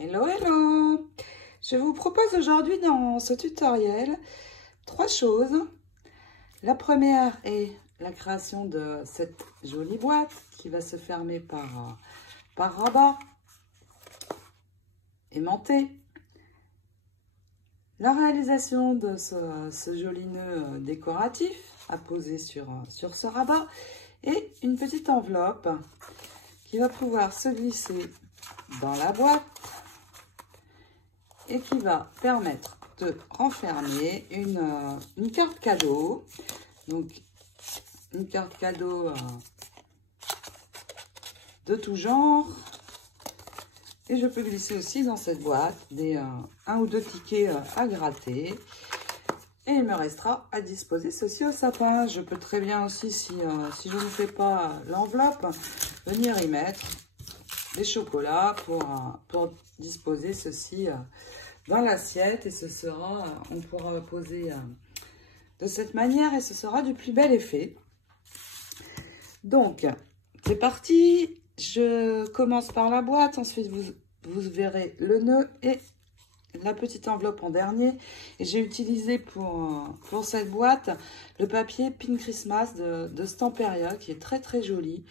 Hello, hello! Je vous propose aujourd'hui dans ce tutoriel 3 choses. La première est la création de cette jolie boîte qui va se fermer par rabat aimanté. La réalisation de ce joli nœud décoratif à poser sur ce rabat et une petite enveloppe qui va pouvoir se glisser dans la boîte et qui va permettre de renfermer une carte cadeau. Donc, une carte cadeau de tout genre. Et je peux glisser aussi dans cette boîte un ou deux tickets à gratter. Et il me restera à disposer ceci au sapin. Je peux très bien aussi, si je ne fais pas l'enveloppe, venir y mettre des chocolats pour disposer ceci dans l'assiette. Et on pourra poser de cette manière et ce sera du plus bel effet. Donc, c'est parti. Je commence par la boîte, ensuite vous verrez le nœud et la petite enveloppe en dernier. Et j'ai utilisé pour cette boîte le papier Pink Christmas de Stamperia qui est très très joli.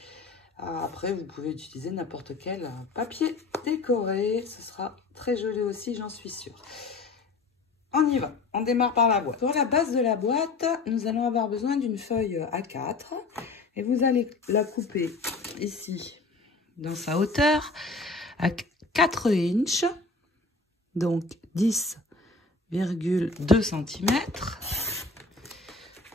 Après, vous pouvez utiliser n'importe quel papier décoré, ce sera très joli aussi, j'en suis sûre. On y va, on démarre par la boîte. Pour la base de la boîte, nous allons avoir besoin d'une feuille A4 et vous allez la couper ici dans sa hauteur à 4 inches, donc 10,2 cm.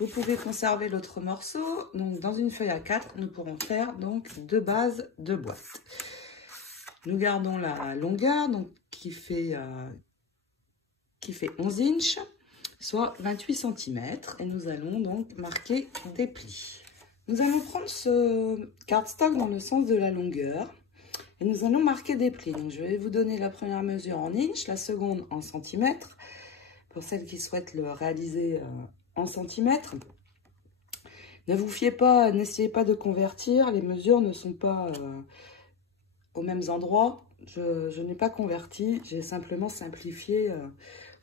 Vous pouvez conserver l'autre morceau. Donc dans une feuille A4, nous pourrons faire donc 2 bases de boîte. Nous gardons la longueur donc qui fait 11 inches, soit 28 cm. Et nous allons donc marquer des plis. Nous allons prendre ce cardstock dans le sens de la longueur et nous allons marquer des plis. Donc, je vais vous donner la première mesure en inches, la seconde en centimètres. Pour celles qui souhaitent le réaliser en centimètres, ne vous fiez pas, n'essayez pas de convertir. Les mesures ne sont pas aux mêmes endroits. Je n'ai pas converti, j'ai simplement simplifié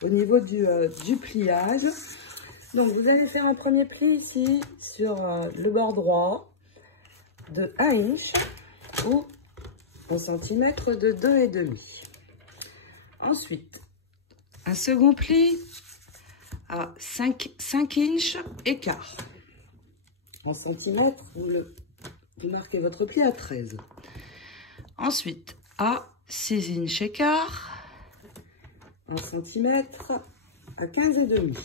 au niveau du pliage. Donc, vous allez faire un premier pli ici sur le bord droit de 1 inch ou en centimètres de 2,5. Ensuite, un second pli à 5 inches et quart. En centimètres, vous marquez votre pli à 13. Ensuite, à 6 inches et quart. En centimètres à 15,5.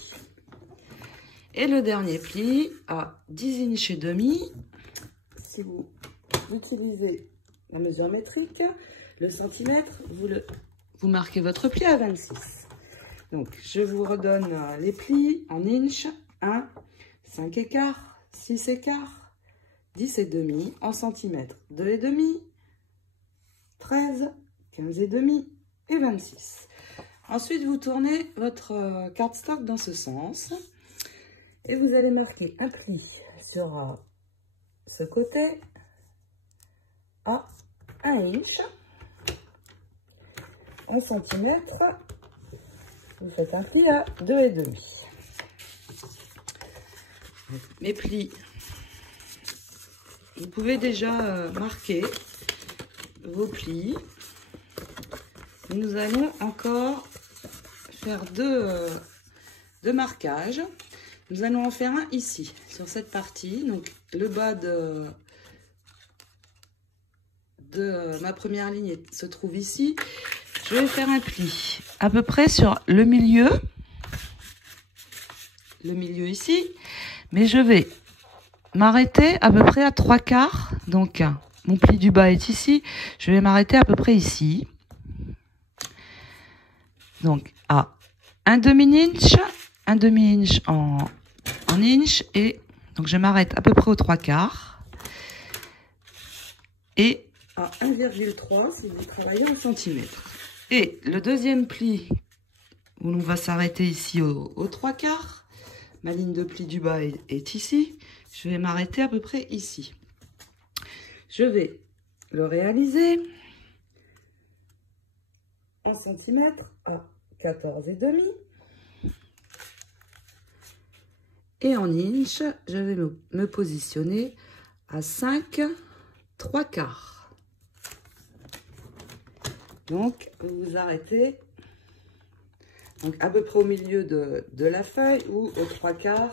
Et le dernier pli à 10 inches et demi. Si vous utilisez la mesure métrique, le centimètre, vous marquez votre pli à 26. Donc, je vous redonne les plis en inches. 1, 5 et quart, 6 et quart, 10 et demi. En centimètres, 2 et demi, 13, 15 et demi et 26. Ensuite, vous tournez votre cardstock dans ce sens. Et vous allez marquer un pli sur ce côté à 1 inch. En centimètres, vous faites un pli à 2,5. Mes plis, vous pouvez déjà marquer vos plis. Nous allons encore faire deux marquages. Nous allons en faire un ici, sur cette partie. Donc, le bas de ma première ligne se trouve ici. Je vais faire un pli à peu près sur le milieu ici. Mais je vais m'arrêter à peu près à 3/4. Donc, mon pli du bas est ici. Je vais m'arrêter à peu près ici. Donc, à un demi-inch en inch et donc je m'arrête à peu près aux 3/4 et à 1,3 si vous travaillez en centimètres. Et le deuxième pli où on va s'arrêter ici aux 3/4, ma ligne de pli du bas est ici, je vais m'arrêter à peu près ici. Je vais le réaliser en centimètres à 14,5. Et en inch, je vais me positionner à 5 3/4. Donc, vous vous arrêtez donc à peu près au milieu de la feuille ou aux 3/4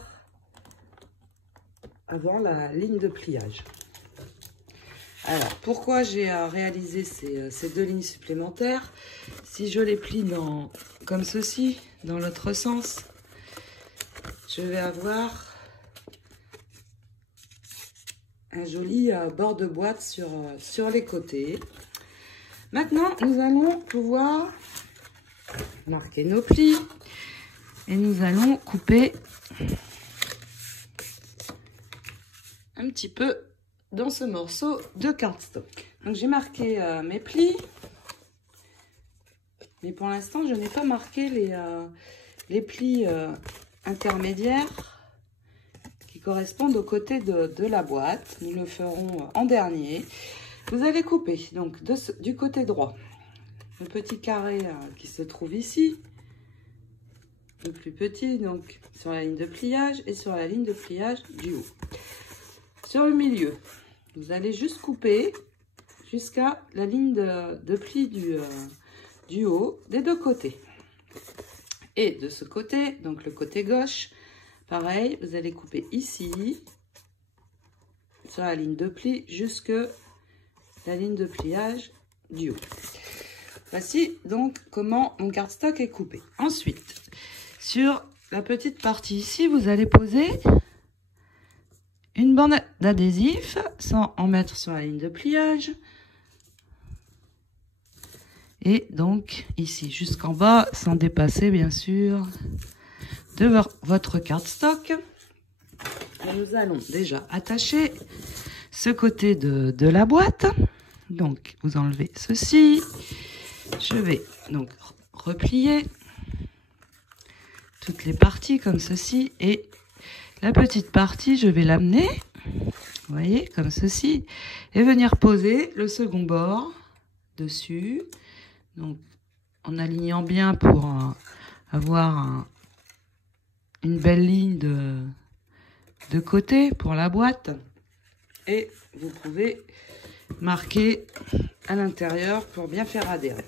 avant la ligne de pliage. Alors, pourquoi j'ai réalisé ces deux lignes supplémentaires? Si je les plie comme ceci, dans l'autre sens, je vais avoir un joli bord de boîte sur les côtés. Maintenant, nous allons pouvoir marquer nos plis et nous allons couper un petit peu dans ce morceau de cardstock. Donc j'ai marqué mes plis, mais pour l'instant je n'ai pas marqué les plis intermédiaires qui correspondent aux côtés de la boîte. Nous le ferons en dernier. Vous allez couper donc du côté droit le petit carré qui se trouve ici, le plus petit donc sur la ligne de pliage et sur la ligne de pliage du haut. Sur le milieu, vous allez juste couper jusqu'à la ligne de pli du haut des deux côtés. Et de ce côté, donc le côté gauche, pareil, vous allez couper ici, sur la ligne de pli, jusque la ligne de pliage du haut. Voici donc comment mon cardstock est coupé. Ensuite, sur la petite partie ici, vous allez poser une bande d'adhésif sans en mettre sur la ligne de pliage. Et donc ici jusqu'en bas, sans dépasser bien sûr de votre cardstock. Et nous allons déjà attacher ce côté de la boîte. Donc vous enlevez ceci. Je vais donc replier toutes les parties comme ceci et la petite partie, je vais l'amener, vous voyez, comme ceci, et venir poser le second bord dessus. Donc, en alignant bien pour avoir une belle ligne de côté pour la boîte. Et vous pouvez marquer à l'intérieur pour bien faire adhérer.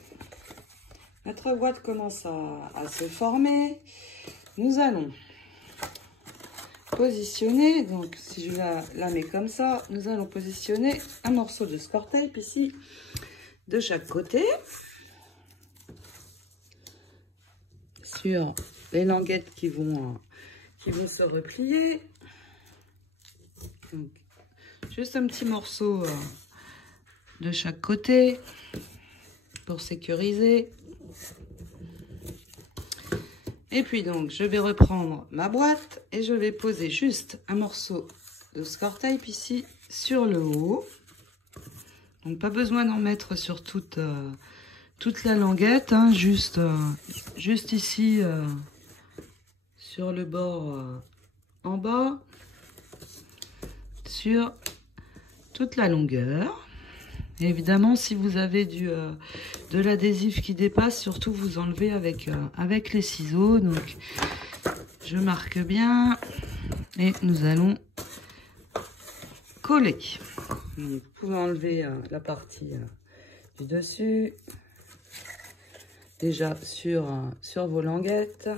Notre boîte commence à se former. Nous allons positionner, donc si je la mets comme ça, nous allons positionner un morceau de score tape ici de chaque côté sur les languettes qui vont se replier. Donc, juste un petit morceau de chaque côté pour sécuriser. Et puis donc, je vais reprendre ma boîte et je vais poser juste un morceau de score tape ici sur le haut. Donc, pas besoin d'en mettre sur toute la languette, hein, juste ici sur le bord en bas, sur toute la longueur. Et évidemment, si vous avez de l'adhésif qui dépasse, surtout vous enlevez avec les ciseaux. Donc, je marque bien et nous allons coller. Donc, vous pouvez enlever la partie du dessus, déjà sur vos languettes.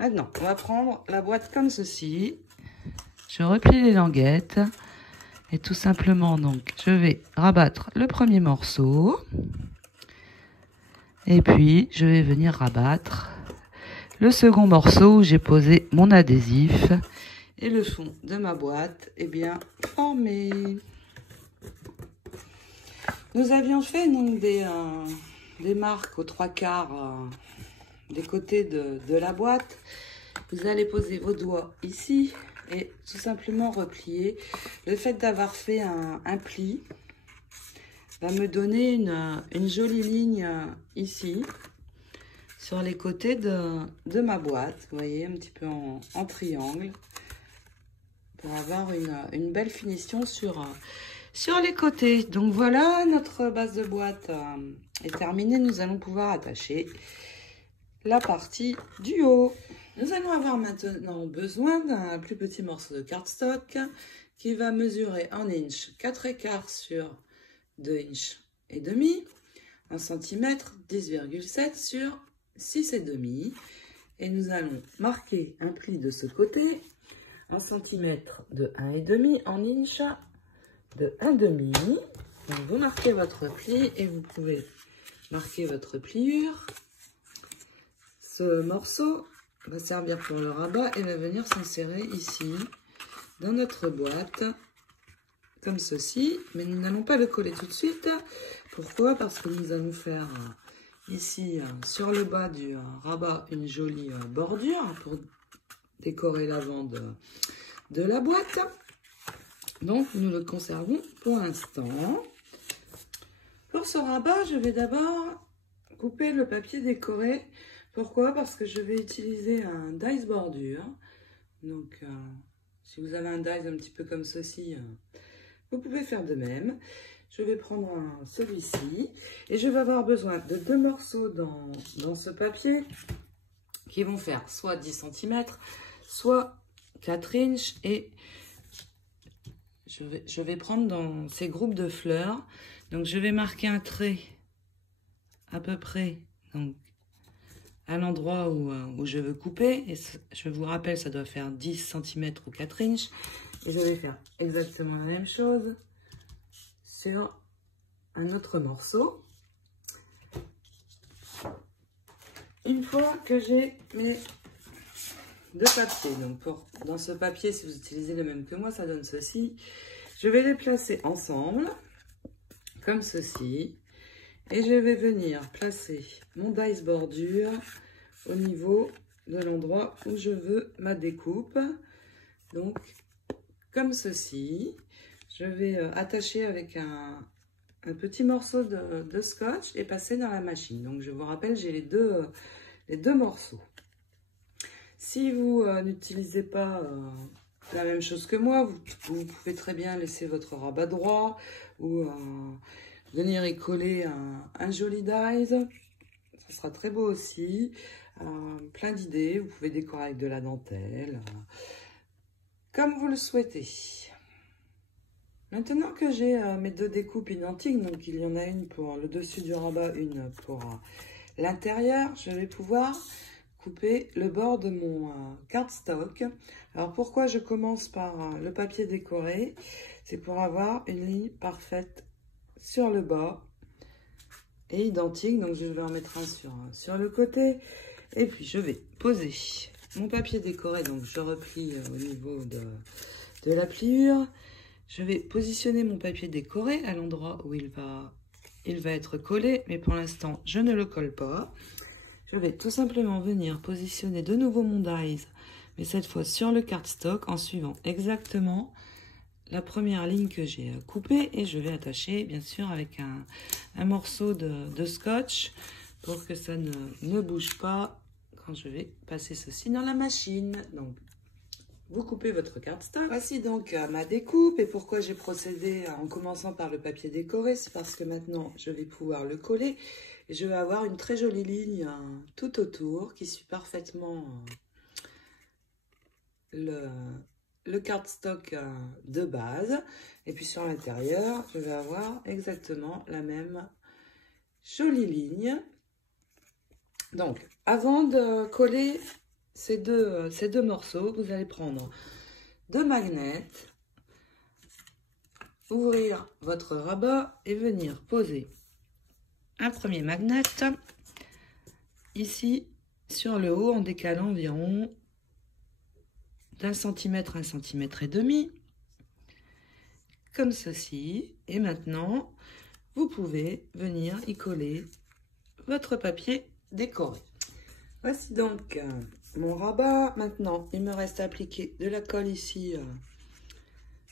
Maintenant, on va prendre la boîte comme ceci. Je replie les languettes. Et tout simplement, donc, je vais rabattre le premier morceau. Et puis, je vais venir rabattre le second morceau où j'ai posé mon adhésif. Et le fond de ma boîte est bien formé. Nous avions fait donc des marques aux 3/4 des côtés de la boîte. Vous allez poser vos doigts ici. Et tout simplement replier. Le fait d'avoir fait un pli va me donner une jolie ligne ici sur les côtés de ma boîte. Vous voyez, un petit peu en triangle pour avoir une belle finition sur sur les côtés. Donc voilà, notre base de boîte est terminée. Nous allons pouvoir attacher la partie du haut. Nous allons avoir maintenant besoin d'un plus petit morceau de cardstock qui va mesurer 1 inch 4/4 sur 2 inch et demi, 1 cm 10,7 sur 6,5. Et nous allons marquer un pli de ce côté, 1 cm de 1,5 en inch de 1,5. Donc vous marquez votre pli et vous pouvez marquer votre pliure. Ce morceau va servir pour le rabat et va venir s'insérer ici dans notre boîte comme ceci, mais nous n'allons pas le coller tout de suite. Pourquoi? Parce que nous allons faire ici sur le bas du rabat une jolie bordure pour décorer l'avant de la boîte. Donc nous le conservons pour l'instant. Pour ce rabat, je vais d'abord couper le papier décoré. Pourquoi? Parce que je vais utiliser un dies bordure. Donc si vous avez un dies un petit peu comme ceci, vous pouvez faire de même. Je vais prendre celui-ci et je vais avoir besoin de 2 morceaux dans ce papier qui vont faire soit 10 cm, soit 4 inches. Et je vais prendre dans ces groupes de fleurs. Donc je vais marquer un trait à peu près donc, à l'endroit où je veux couper. Et je vous rappelle, ça doit faire 10 cm ou 4 inches. Et je vais faire exactement la même chose sur un autre morceau. Une fois que j'ai mes 2 papiers, donc dans ce papier, si vous utilisez le même que moi, ça donne ceci. Je vais les placer ensemble, comme ceci. Et je vais venir placer mon dies bordure au niveau de l'endroit où je veux ma découpe. Donc, comme ceci. Je vais attacher avec un petit morceau de scotch et passer dans la machine. Donc je vous rappelle, j'ai les deux morceaux. Si vous n'utilisez pas la même chose que moi, vous pouvez très bien laisser votre rabat droit ou venir y coller un joli dies. Ça sera très beau aussi. Plein d'idées. Vous pouvez décorer avec de la dentelle, comme vous le souhaitez. Maintenant que j'ai mes 2 découpes identiques, donc il y en a une pour le dessus du rabat, une pour l'intérieur, je vais pouvoir couper le bord de mon cardstock. Alors pourquoi je commence par le papier décoré? C'est pour avoir une ligne parfaite sur le bas et identique. Donc je vais en mettre un sur le côté et puis je vais poser mon papier décoré. Donc je replie au niveau de la pliure. Je vais positionner mon papier décoré à l'endroit où il va être collé, mais pour l'instant, je ne le colle pas. Je vais tout simplement venir positionner de nouveau mon dies, mais cette fois sur le cardstock en suivant exactement la première ligne que j'ai coupée. Et je vais attacher, bien sûr, avec un morceau de scotch pour que ça ne bouge pas quand je vais passer ceci dans la machine. Donc, vous coupez votre cardstock. Voici donc ma découpe. Et pourquoi j'ai procédé en commençant par le papier décoré, c'est parce que maintenant je vais pouvoir le coller et je vais avoir une très jolie ligne tout autour qui suit parfaitement le cardstock de base. Et puis sur l'intérieur, je vais avoir exactement la même jolie ligne. Donc, avant de coller ces deux morceaux, vous allez prendre 2 magnets, ouvrir votre rabat et venir poser un premier magnet ici sur le haut en décalant environ d'1 centimètre, 1,5 cm, comme ceci. Et maintenant, vous pouvez venir y coller votre papier décoré. Voici donc mon rabat. Maintenant, il me reste à appliquer de la colle ici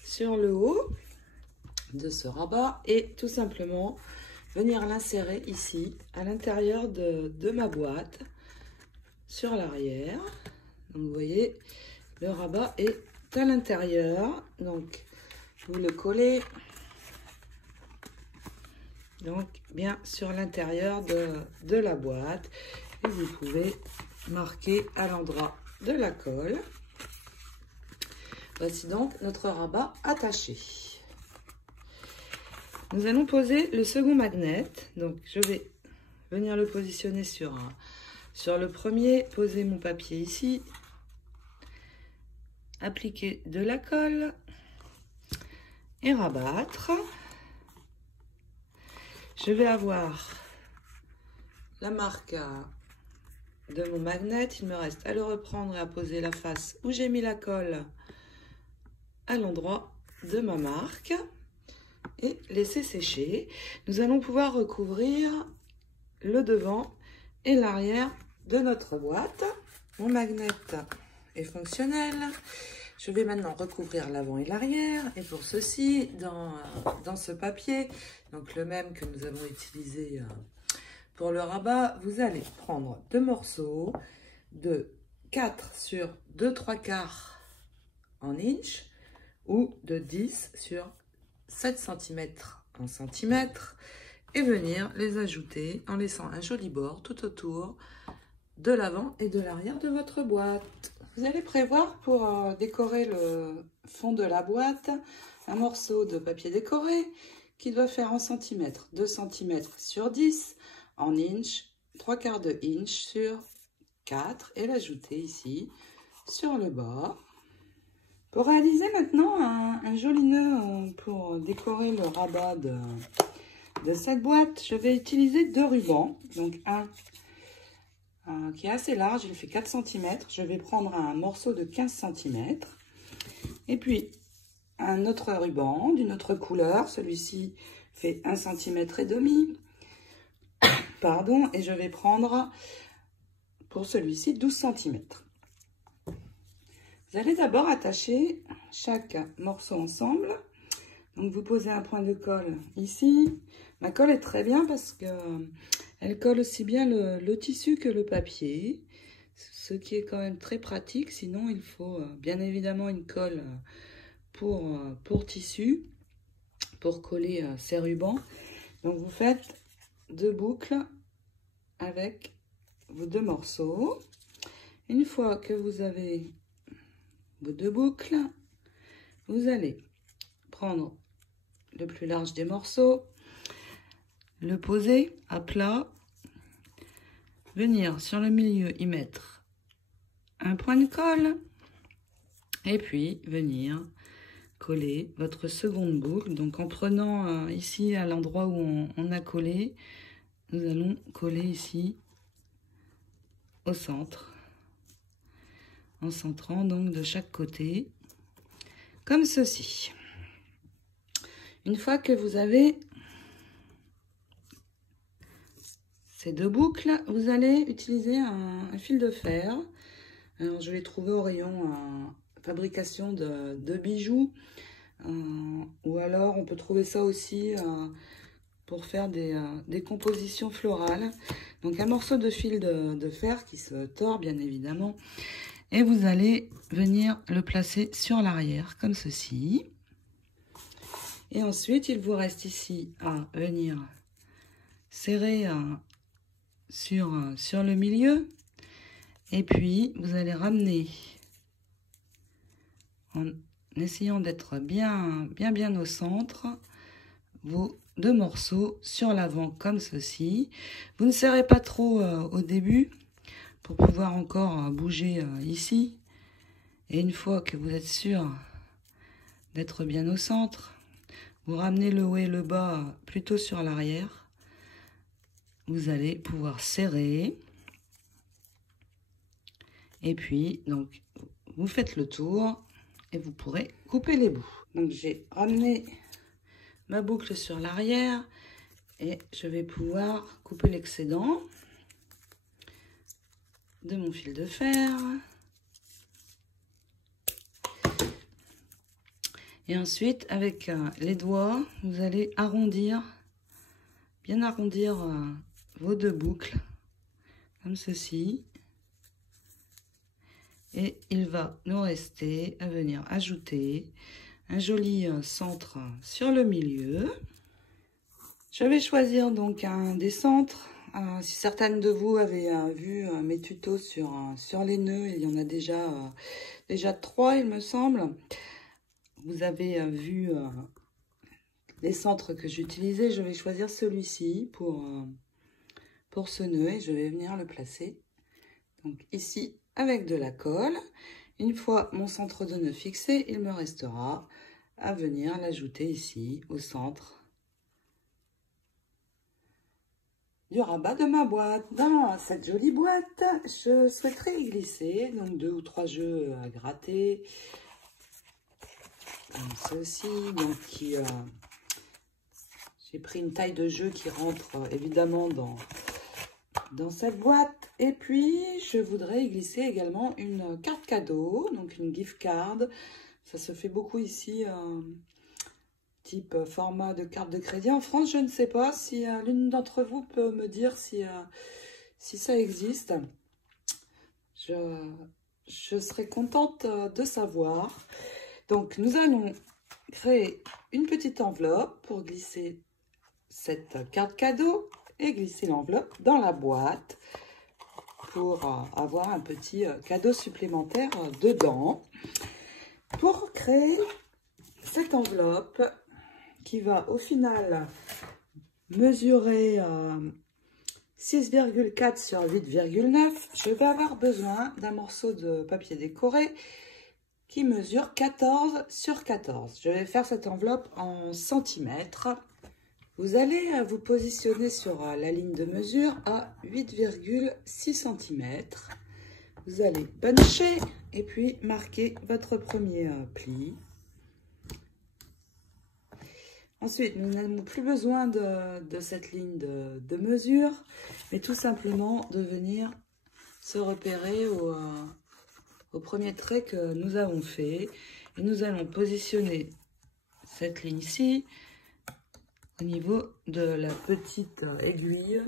sur le haut de ce rabat et tout simplement venir l'insérer ici à l'intérieur de ma boîte sur l'arrière. Donc vous voyez, le rabat est à l'intérieur. Donc vous le collez donc bien sur l'intérieur de la boîte. Et vous pouvez marquer à l'endroit de la colle. Voici donc notre rabat attaché. Nous allons poser le second magnet. Donc je vais venir le positionner sur le premier, poser mon papier ici, appliquer de la colle et rabattre. Je vais avoir la marque de mon magnet. Il me reste à le reprendre et à poser la face où j'ai mis la colle à l'endroit de ma marque et laisser sécher. Nous allons pouvoir recouvrir le devant et l'arrière de notre boîte. Mon magnet est fonctionnel. Je vais maintenant recouvrir l'avant et l'arrière. Et pour ceci, dans ce papier, donc le même que nous avons utilisé pour le rabat, vous allez prendre deux morceaux de 4 sur 2/3 en inch ou de 10 sur 7 cm en centimètres et venir les ajouter en laissant un joli bord tout autour de l'avant et de l'arrière de votre boîte. Vous allez prévoir pour décorer le fond de la boîte un morceau de papier décoré qui doit faire en centimètres 2 cm sur 10, en inch 3/4 de inch sur 4 et l'ajouter ici sur le bord. Pour réaliser maintenant un joli nœud pour décorer le rabat de cette boîte, je vais utiliser deux rubans. Donc un qui est assez large, il fait 4 cm. Je vais prendre un morceau de 15 cm. Et puis un autre ruban d'une autre couleur. Celui-ci fait 1,5 cm. Pardon, et je vais prendre pour celui-ci 12 cm. Vous allez d'abord attacher chaque morceau ensemble. Donc vous posez un point de colle ici. Ma colle est très bien parce que elle colle aussi bien le tissu que le papier, ce qui est quand même très pratique. Sinon il faut bien évidemment une colle pour tissu, pour coller ces rubans. Donc vous faites deux boucles avec vos deux morceaux. Une fois que vous avez vos deux boucles, vous allez prendre le plus large des morceaux, le poser à plat, venir sur le milieu y mettre un point de colle et puis venir coller votre seconde boucle. Donc en prenant ici à l'endroit où on a collé, nous allons coller ici au centre, en centrant donc de chaque côté comme ceci. Une fois que vous avez ces deux boucles, vous allez utiliser un fil de fer. Alors, je l'ai trouvé au rayon fabrication de bijoux. Ou alors, on peut trouver ça aussi pour faire des compositions florales. Donc, un morceau de fil de fer qui se tord, bien évidemment. Et vous allez venir le placer sur l'arrière, comme ceci. Et ensuite, il vous reste ici à venir serrer sur le milieu. Et puis, vous allez ramener, en essayant d'être bien au centre, vos deux morceaux sur l'avant, comme ceci. Vous ne serrez pas trop au début, pour pouvoir encore bouger ici. Et une fois que vous êtes sûr d'être bien au centre, vous ramenez le haut et le bas plutôt sur l'arrière. Vous allez pouvoir serrer. Et puis, donc, vous faites le tour et vous pourrez couper les bouts. Donc, j'ai ramené ma boucle sur l'arrière et je vais pouvoir couper l'excédent de mon fil de fer. Et ensuite, avec les doigts, vous allez arrondir, bien arrondir vos deux boucles, comme ceci. Et il va nous rester à venir ajouter un joli centre sur le milieu. Je vais choisir donc un des centres. Si certaines de vous avaient vu mes tutos sur les nœuds, il y en a déjà 3, il me semble. Vous avez vu les centres que j'utilisais. Je vais choisir celui-ci pour ce nœud et je vais venir le placer. Donc ici, avec de la colle. Une fois mon centre de nœud fixé, il me restera à venir l'ajouter ici au centre du rabat de ma boîte. Dans cette jolie boîte, je souhaiterais y glisser donc 2 ou 3 jeux à gratter comme ceci. Donc j'ai pris une taille de jeu qui rentre évidemment dans cette boîte. Et puis je voudrais y glisser également une carte cadeau, donc une gift card. Ça se fait beaucoup ici, type format de carte de crédit. En France, je ne sais pas si l'une d'entre vous peut me dire si ça existe. Je serais contente de savoir. Donc, nous allons créer une petite enveloppe pour glisser cette carte cadeau et glisser l'enveloppe dans la boîte pour avoir un petit cadeau supplémentaire dedans. Pour créer cette enveloppe qui va au final mesurer 6,4 sur 8,9, je vais avoir besoin d'un morceau de papier décoré qui mesure 14 sur 14. Je vais faire cette enveloppe en centimètres. Vous allez vous positionner sur la ligne de mesure à 8,6 cm. Vous allez puncher et puis marquer votre premier pli. Ensuite, nous n'avons plus besoin de cette ligne de mesure, mais tout simplement de venir se repérer au premier trait que nous avons fait. Et nous allons positionner cette ligne-ci au niveau de la petite aiguille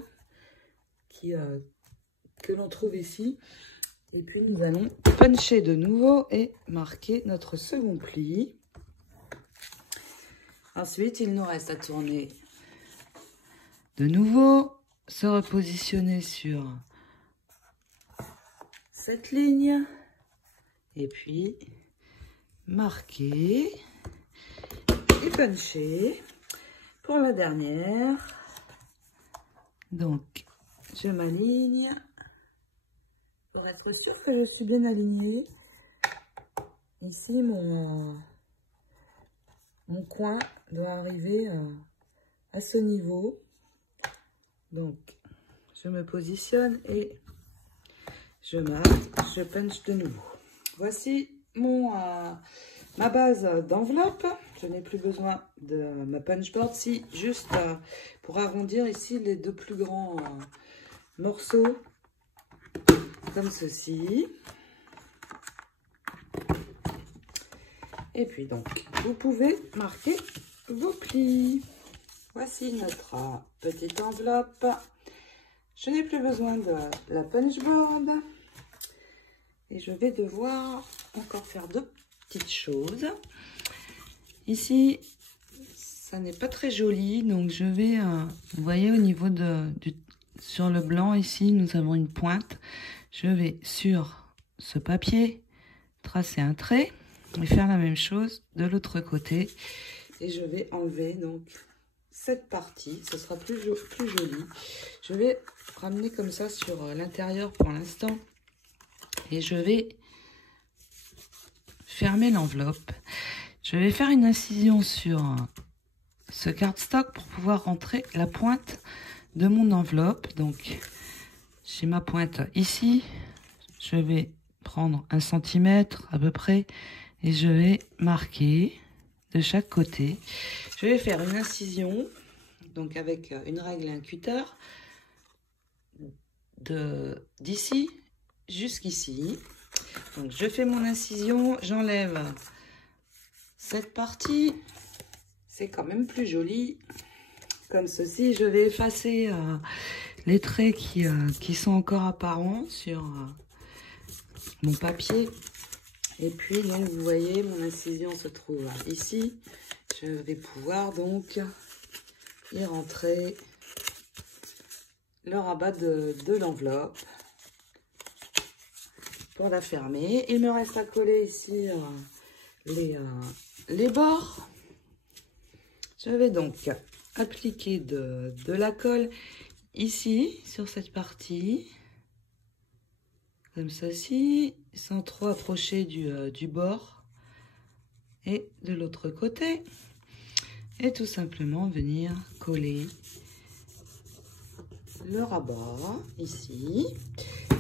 que l'on trouve ici. Et puis nous allons puncher de nouveau et marquer notre second pli. Ensuite, il nous reste à tourner de nouveau, se repositionner sur cette ligne et puis marquer et puncher pour la dernière. Donc, je m'aligne pour être sûr que je suis bien alignée. Ici, mon coin doit arriver à ce niveau. Donc, je me positionne et je marque, je punch de nouveau. Voici ma base d'enveloppe. Je n'ai plus besoin de ma punch board, si juste pour arrondir ici les 2 plus grands morceaux, comme ceci. Et puis donc, vous pouvez marquer vos plis. Voici notre petite enveloppe. Je n'ai plus besoin de la punch board. Et je vais devoir encore faire 2 petites choses. Ici, ça n'est pas très joli. Donc, je vais, vous voyez, au niveau sur le blanc, ici, nous avons une pointe. Je vais, sur ce papier, tracer un trait. Et faire la même chose de l'autre côté. Et je vais enlever donc cette partie. Ce sera plus joli. Je vais ramener comme ça sur l'intérieur pour l'instant. Et je vais fermer l'enveloppe. Je vais faire une incision sur ce cardstock pour pouvoir rentrer la pointe de mon enveloppe. Donc, j'ai ma pointe ici. Je vais prendre 1 cm à peu près. Et je vais marquer de chaque côté. Je vais faire une incision, donc avec une règle et un cutter, d'ici jusqu'ici. Donc je fais mon incision, j'enlève cette partie. C'est quand même plus joli. Comme ceci, je vais effacer les traits qui sont encore apparents sur mon papier. Et puis, donc, vous voyez, mon incision se trouve ici. Je vais pouvoir donc y rentrer le rabat de l'enveloppe pour la fermer. Il me reste à coller ici les bords. Je vais donc appliquer de la colle ici sur cette partie, comme ceci, sans trop approcher du bord, et de l'autre côté, et tout simplement venir coller le rabat ici.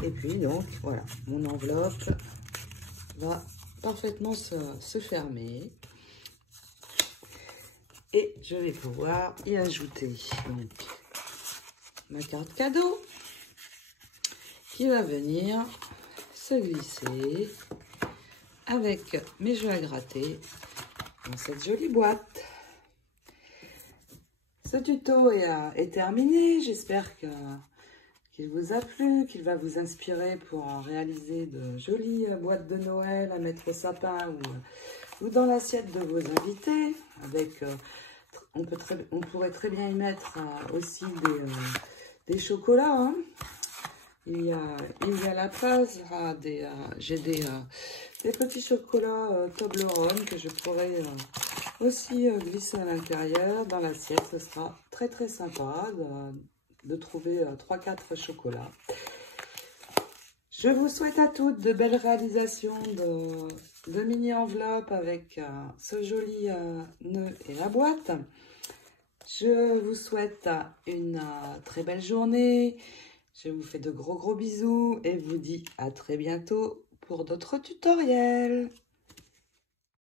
Et puis donc voilà, mon enveloppe va parfaitement se fermer. Et je vais pouvoir y ajouter donc ma carte cadeau qui va venir se glisser avec mes jeux à gratter dans cette jolie boîte. Ce tuto est terminé. J'espère qu'il vous a plu, qu'il va vous inspirer pour réaliser de jolies boîtes de Noël à mettre au sapin ou dans l'assiette de vos invités. Avec, on pourrait très bien y mettre aussi des chocolats. Hein. Il y a la base, j'ai des petits chocolats Toblerone que je pourrais aussi glisser à l'intérieur. Dans l'assiette, ce sera très très sympa de trouver 3-4 chocolats. Je vous souhaite à toutes de belles réalisations de mini enveloppes avec ce joli nœud et la boîte. Je vous souhaite une très belle journée. Je vous fais de gros bisous et vous dis à très bientôt pour d'autres tutoriels.